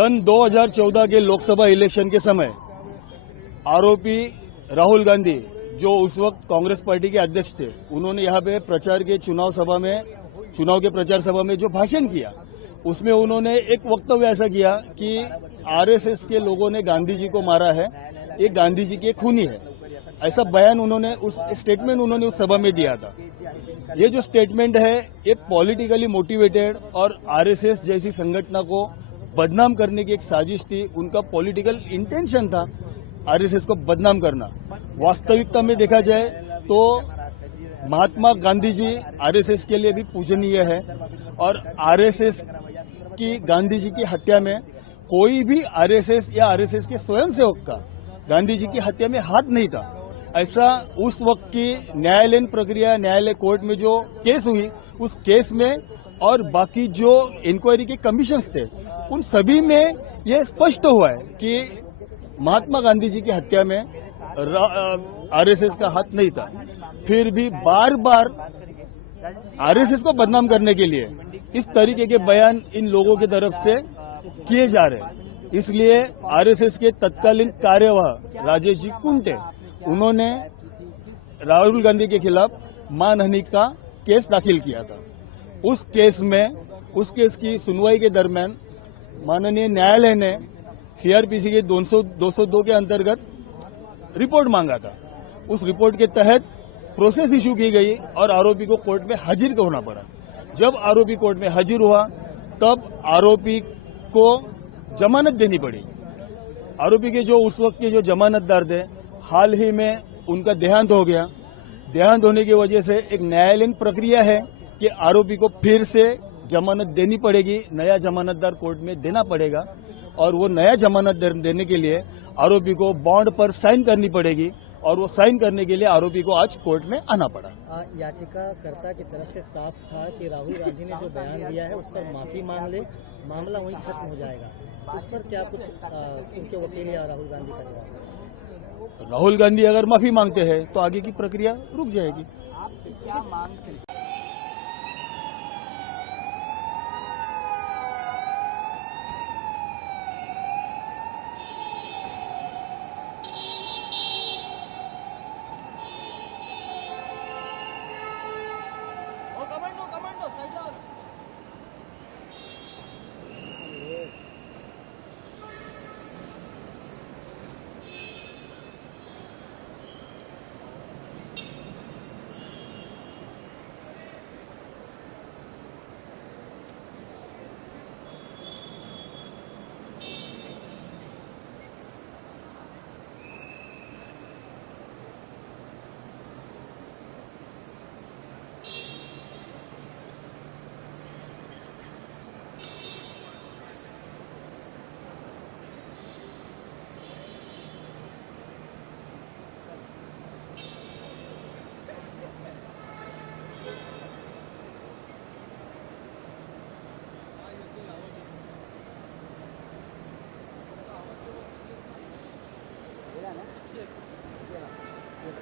सन 2014 के लोकसभा इलेक्शन के समय आरोपी राहुल गांधी, जो उस वक्त कांग्रेस पार्टी के अध्यक्ष थे, उन्होंने यहाँ पे प्रचार के चुनाव के प्रचार सभा में जो भाषण किया, उसमें उन्होंने एक वक्तव्य ऐसा किया कि आरएसएस के लोगों ने गांधी जी को मारा है, ये गांधी जी के खूनी है। ऐसा बयान उन्होंने उस सभा में दिया था। ये जो स्टेटमेंट है, ये पॉलिटिकली मोटिवेटेड और आरएसएस जैसी संगठन को बदनाम करने की एक साजिश थी। उनका पॉलिटिकल इंटेंशन था आरएसएस को बदनाम करना। वास्तविकता में देखा जाए तो महात्मा गांधी जी आरएसएस के लिए भी पूजनीय है और आरएसएस की गांधी जी की हत्या में कोई भी आरएसएस या आरएसएस के स्वयंसेवक का गांधी जी की हत्या में हाथ नहीं था। ऐसा उस वक्त की न्यायालयीन प्रक्रिया, न्यायालय कोर्ट में जो केस हुई, उस केस में और बाकी जो इंक्वायरी के कमीशंस थे, उन सभी में ये स्पष्ट हुआ है कि महात्मा गांधी जी की हत्या में आरएसएस का हाथ नहीं था। फिर भी बार बार आरएसएस को बदनाम करने के लिए इस तरीके के बयान इन लोगों की तरफ से किए जा रहे हैं। इसलिए आरएसएस के तत्कालीन कार्यवाह राजेश जी कुंटे, उन्होंने राहुल गांधी के खिलाफ मानहानि का केस दाखिल किया था। उस केस की सुनवाई के दरमियान माननीय न्यायालय ने सीआरपीसी के 202 के अंतर्गत रिपोर्ट मांगा था। उस रिपोर्ट के तहत प्रोसेस इशू की गई और आरोपी को कोर्ट में हाजिर होना पड़ा। जब आरोपी कोर्ट में हाजिर हुआ, तब आरोपी को जमानत देनी पड़ी। आरोपी के जो उस वक्त के जो जमानतदार थे, हाल ही में उनका देहांत हो गया। देहांत होने की वजह से एक न्यायालयीन प्रक्रिया है कि आरोपी को फिर से जमानत देनी पड़ेगी, नया जमानतदार कोर्ट में देना पड़ेगा और वो नया जमानत देने के लिए आरोपी को बॉन्ड पर साइन करनी पड़ेगी और वो साइन करने के लिए आरोपी को आज कोर्ट में आना पड़ा। याचिकाकर्ता की तरफ से साफ था कि राहुल गांधी ने जो बयान दिया है उस पर माफी मांग ले, मामला वहीं खत्म हो जाएगा। उस पर क्या कुछ उनके वकील या राहुल गांधी का जवाब? राहुल गांधी अगर माफी मांगते हैं तो आगे की प्रक्रिया रुक जाएगी। आप क्या मांग